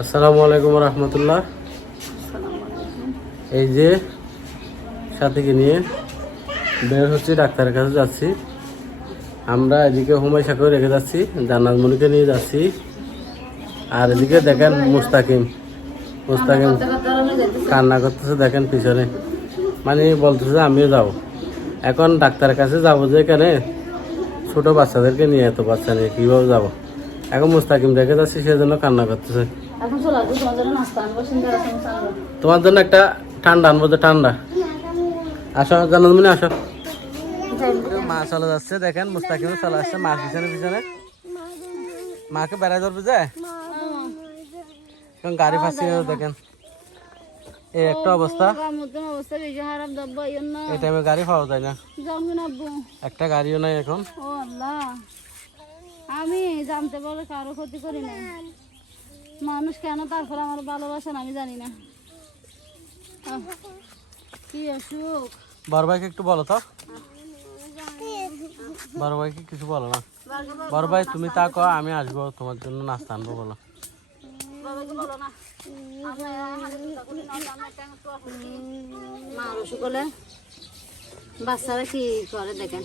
আসসালামু আলাইকুম রহমতুল্লাহ। এই যে সাথীকে নিয়ে বের হচ্ছি, ডাক্তারের কাছে যাচ্ছি। আমরা এদিকে হুমায়ুন করে রেখে যাচ্ছি, জান্নাত মনিকে নিয়ে যাচ্ছি। আর এদিকে দেখেন মুস্তাকিম কান্না করতেছে, দেখেন পিছনে, মানে বলতেছে আমিও যাবো। এখন ডাক্তারের কাছে যাবো যে এখানে ছোট বাচ্চাদেরকে নিয়ে, এত বাচ্চা নিয়ে কীভাবে যাবো? এখন মুস্তাকিম রেখে যাচ্ছি, সেজন্য কান্না করতেছে। তোমার জন্য একটা ঠান্ডা আনবো, যে ঠান্ডা। আসো জান্নাত মনি, আসো। মা চলে যাচ্ছে, দেখেন মুস্তাকিম চলে আসছে মার পিছনে পিছনে। মাকে বেড়ায় ধরবে যে গাড়ি ফাঁসি, দেখেন এই একটা অবস্থা। এই টাইমে গাড়ি পাওয়া যায় না, একটা গাড়িও নাই এখন। আমি জানতে পারলে কারো ক্ষতি করি না, মানুষ কেন তারপর আমার ভালোবাসেন আমি জানি না। কি অসুখ? বড় ভাইকে একটু বলো তো, বড় ভাইকে কিছু বলো না। বড় ভাই তুমি থাকো, আমি আসবো তোমার জন্য নাস্তা আনবো, বলো। মার অসুখ হলে বাচ্চারা কি করে দেখেন,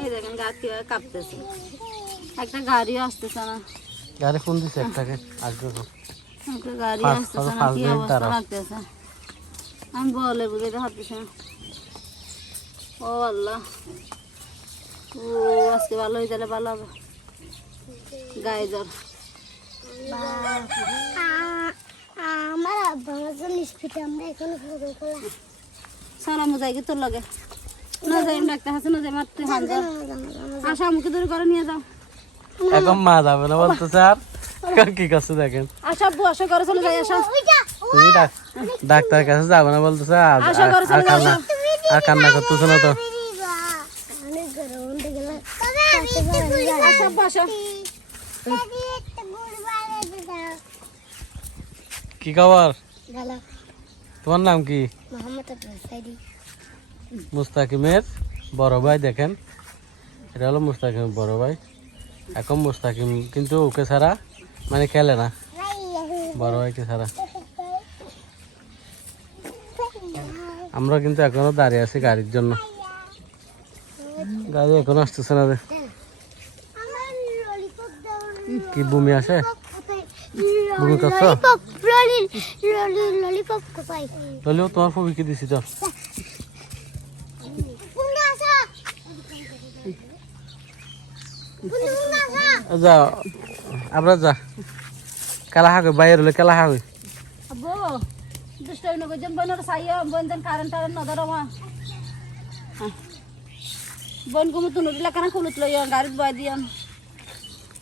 এই দেখেন গা কিভাবে কাঁপতেছে। একটা গাড়িও আসতেছে না, গাড়ি ফোন দিছে একটাকে, আসবে তো। একটা গাড়ি আসতেছে না, কি অবস্থা লাগতেছে আমি বলে বুঝাইতে পারতেছি না। ও আল্লাহ, ও আজকে ভালো হয়ে গেলে ভালো হবে। গায়ে জ্বর আমার আব্বা আমার জন্য স্পিডে আমরা এখানে ফটো তোলা। সারা মুজাই কি তোর লাগে না যাই ডাক্তার হাসে না যাই মারতে হাজার আশা আমাকে দূরে করে নিয়ে যাও। এখন মা যাবে না বলতেছে, আর কি করছে দেখেন। আশা আব্বু আশা করে চলে যাই। আশা তুমি ডাক্তারের কাছে যাবে না বলতেছে, আর কান্না করতেছে না তো। আশা আব্বু আশা। কি খবর? তোমার নাম কি? মুস্তাকিমের বড় ভাই, দেখেন এটা হলো মুস্তাকিমের বড় ভাই। এখন মুস্তাকিম কিন্তু ওকে ছাড়া মানে খেলে না, বড় ভাইকে ছাড়া। আমরা কিন্তু এখনো দাঁড়িয়ে আছি গাড়ির জন্য, গাড়ি এখনো আসতেছে না। কি বমি আসে? বমি করছো? ললিও তোমার ফুবিকে দিছি তো। যা আমরা যা, কেলা হাগে বাইরে হলে কেলা হাগে। আব্বু দুষ্টাই নগর জন বনর সাইয়া বনজন কারণ টারণ নদর মা বন কুমু তুন দিলা কারণ খুলুত লই গাড়ি বয় দিয়াম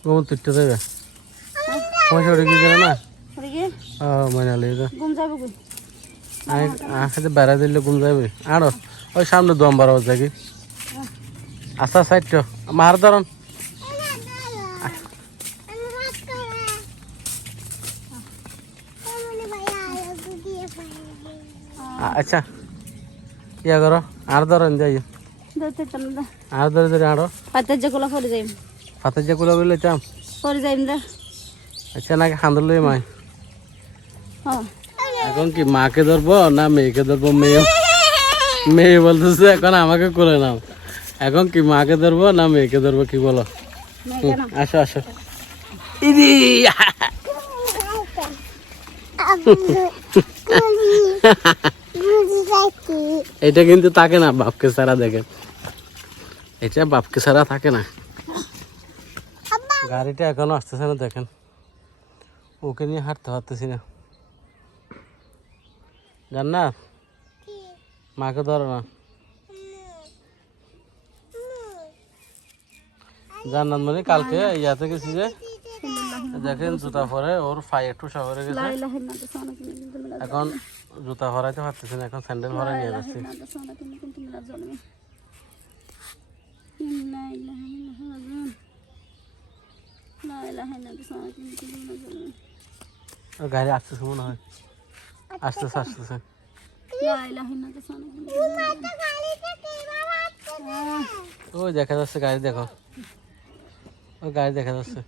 ঘুম তুইতে দেবে পয়সা উঠে গিয়ে না ওদিকে মনে লেগে ঘুম যাবো কই? আখে বেড়া দিলে ঘুম যাবে। আরো ওই সামনে দম বাড়াবো যাকি। আচ্ছা সাইড মার ধরন। আচ্ছা ইয়া করো, আর ধরেন যাই, আর ধরে ধরে আরো পাতের যেগুলো পরে যাই, পাতের যেগুলো বললে চাম পরে যাই না। আচ্ছা নাকি হান্দল মাই। এখন কি মাকে ধরবো না মেয়েকে ধরবো? মেয়ে বলতেছে এখন আমাকে করে নাও। এখন কি মাকে ধরবো না মেয়েকে ধরবো, কি বলো? আসো আসো। ইদি এটা কিন্তু থাকে না বাপকে ছাড়া, দেখেন এটা বাপকে ছাড়া থাকে না। গাড়িটা এখনো আসতেছে না, দেখেন ওকে নিয়ে হাঁটতে পারতেছি না। জান্নাত মাকে ধরো না। জান্নাত মানে কালকে ইয়াতে গেছি যে, দেখেন জুতা পরে ওর পায়ে একটু শহরে গেছে। এখন জুতা ভরাইতে পারতেছি না, এখন স্যান্ডেল ভরাই নিয়ে যাচ্ছি। গাড়ি আসতেছে মনে হয়, আসতেছে আসতেছে। ওই দেখা যাচ্ছে গাড়ি, দেখো ওই গাড়ি দেখা যাচ্ছে।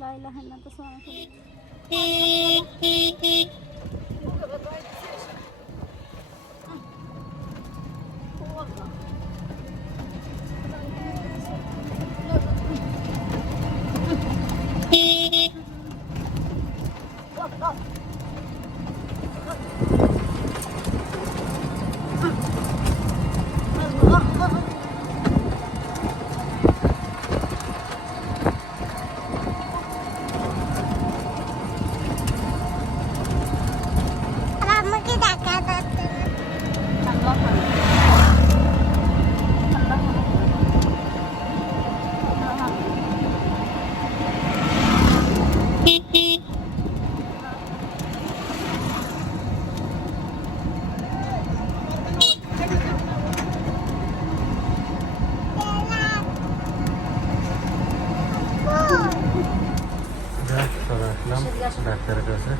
লা ইলাহা ইল্লাল্লাহ সুবহানাল্লাহ। আর আমাকে দেখা যাচ্ছে না। ঠান্ডা ঠান্ডা ঠান্ডা চলে আসলাম ডাক্তারের কাছে।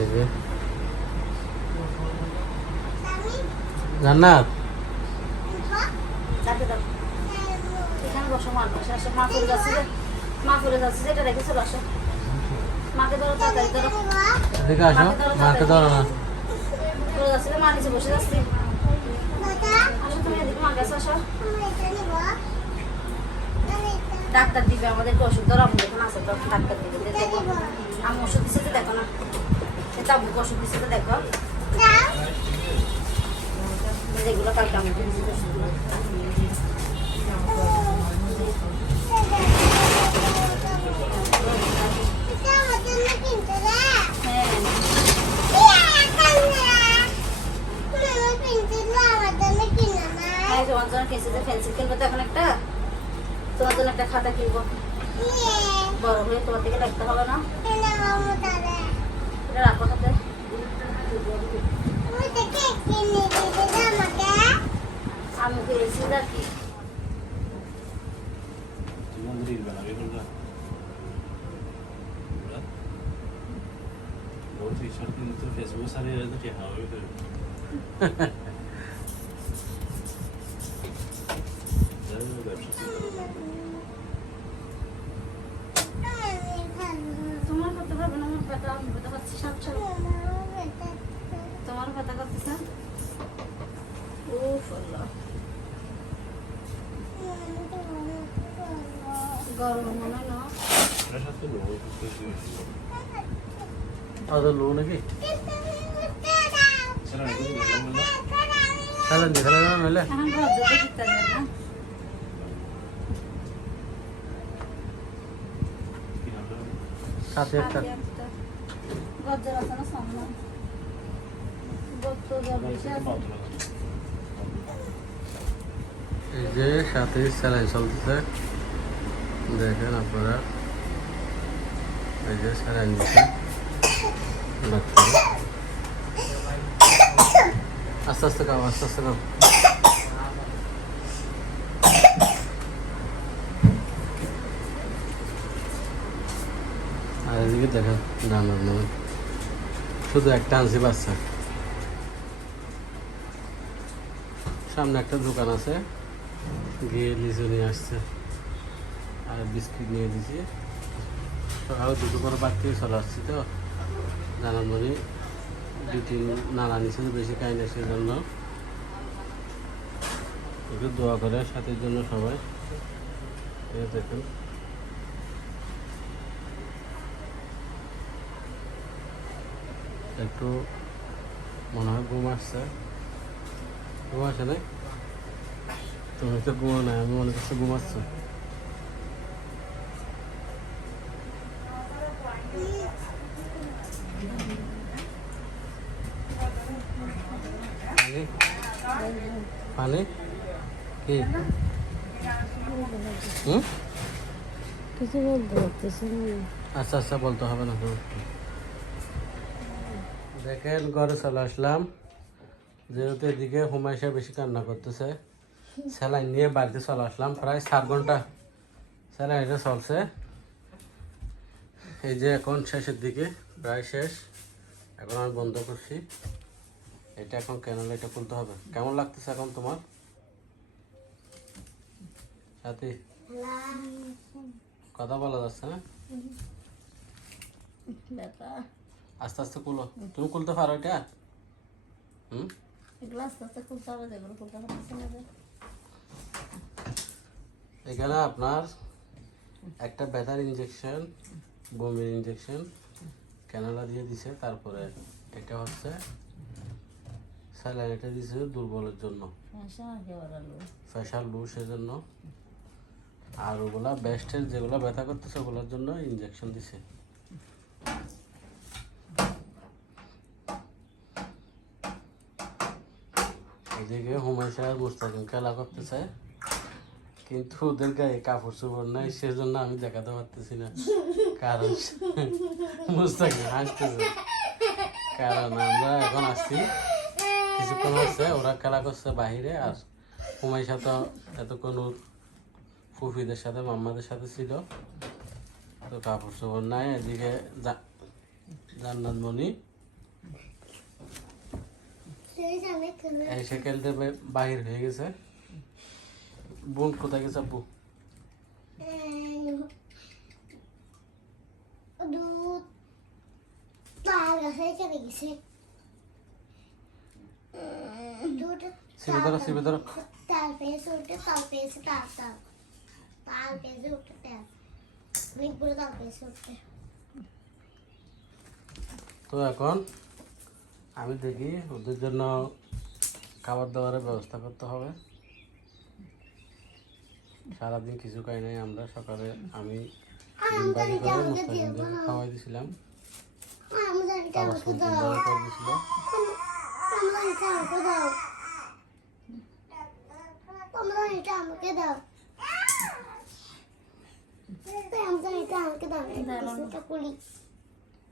এই যে জান্নাত, ডাকে দাও। এখানে বসো, মার পাশে আসো। মা পড়ে যাচ্ছে যে, মা পড়ে যাচ্ছে যেটা রেখে চলে আসো। মাকে ধরো, তাড়াতাড়ি ধরো। এদিকে আসো, মাকে ধরো না। পড়ে যাচ্ছে যে, মা নিচে বসে যাচ্ছি। আসো তুমি এদিকে, মার কাছে আসো। ডাক্তার দিবে আমাদেরকে ওষুধ, ধরো আমি দেখুন আছে তো ডাক্তার দিবে দেখো। আমি ওষুধ দিচ্ছে তো দেখো না, আব্বুকে ওষুধ দিচ্ছে তো দেখো। যেগুলো কালকে আমাকে দিচ্ছে ওষুধগুলো। হ্যাঁ, তোমার জন্য কিনছে যে পেন্সিল কিনবো তো এখন একটা, তোমার জন্য একটা খাতা কিনবো। বড় হয়ে তোমার থেকে লিখতে হবে না। এটা রাখো হাতে। আমি কিনেছি আর কি। ফেসবুক সারি তো কি হবে? তোমার করতে পারবে না, আমার ব্যথা, আমি ব্যথা পাচ্ছি সব সব। তোমার ব্যথা করতেছে? উফ আল্লাহ, গরম মনে হয় না। লো নাকি খেলেন খেলে নইলে এখন ঘর যেতে দিতে যাবে না। সাথে একটা গজ্জের আছে না সামনে, গজ্জ যাবে সে আছে। এই যে সাথে স্যালাইন চলতেছে, দেখেন আপনারা। এই যে স্যালাইন দিচ্ছে ডাক্তার। আস্তে আস্তে খাও, আস্তে আস্তে খাও। আর এদিকে দেখেন জানার নামে শুধু একটা আনছি বাচ্চা। সামনে একটা দোকান আছে, গিয়ে লিচু নিয়ে আসছে আর বিস্কিট নিয়ে দিছি। সকালে দুটো করে বাদ থেকে চলে আসছি তো, জানার মানে দুটি নানা নিচে বেশি খাই না, সেজন্য একটু দোয়া করে সাথের জন্য সবাই। এই দেখেন একটু মনে হয় ঘুম আসছে, ঘুম আসে নাই? তুমি তো ঘুমো না, আমি মনে করছি ঘুমাচ্ছ। পানি কি কিছু বলতে পারতেছি না। আচ্ছা আচ্ছা বলতে হবে না তো। দেখেন ঘরে চলে আসলাম, যেহেতু এদিকে হুমায়শা বেশি কান্না করতেছে, স্যালাইন নিয়ে বাড়িতে চলে আসলাম। প্রায় 4 ঘন্টা স্যালাইনটা চলছে। এই যে এখন শেষের দিকে, প্রায় শেষ। এখন আমি বন্ধ করছি এটা। এখন কেন এটা খুলতে হবে? কেমন লাগতেছে এখন তোমার সাথে? কথা বলা যাচ্ছে না, ব্যথা আস্তে আস্তে খুলো। তুমি খুলতে পারো এটা? হুম, এগুলো আস্তে আস্তে খুলতে হবে, যেগুলো খুলতে পারতেছে না যে। এখানে আপনার একটা ব্যথার ইঞ্জেকশন, বমির ইঞ্জেকশন ক্যানোলা দিয়ে দিছে। তারপরে এটা হচ্ছে স্যালাইন, এটা দিছে দুর্বলের জন্য, প্রেশার লো সেজন্য। আর ওগুলা বেস্টের যেগুলো ব্যথা করতেছে ওগুলোর জন্য ইঞ্জেকশন দিছে। এদিকে হুমায়ুন সাহেব মুস্তাকিম খেলা করতেছে, কিন্তু ওদের গায়ে কাপড় চোপড় নাই, সেজন্য আমি দেখাতে পারতেছি না। কারণ মুস্তাকিম হাসতেছে, কারণ আমরা এখন আসছি কিছুক্ষণ হচ্ছে, ওরা খেলা করছে বাহিরে। আর হুমায়ুন সাথে এতক্ষণ ওর ফুফিদের সাথে মাম্মাদের সাথে ছিল, তো কাপড় চোপড় নাই। এদিকে জান্নাত মনি এসে খেলতে বাহির হয়ে গেছে। বোন কোথায় গেছে আব্বু? দুধ তার কাছে চলে গেছে। দুধ সিবি ধরো। তার পেয়েছে উঠে, তার পেয়েছে তার তার তার পেয়েছে উঠে, তার অনেকগুলো তার পেয়েছে উঠে। তো এখন আমি দেখি ওদের জন্য খাবার দাবারের ব্যবস্থা করতে হবে। সারাদিন কিছু খাই নাই আমরা। সকালে আমি ডিম ভাজি করে মুস্তাকিমদের খাওয়াই দিয়েছিলাম, খাবার সুন্দর করে দিয়েছিল। আমাকে দাও, আমাকে দাও,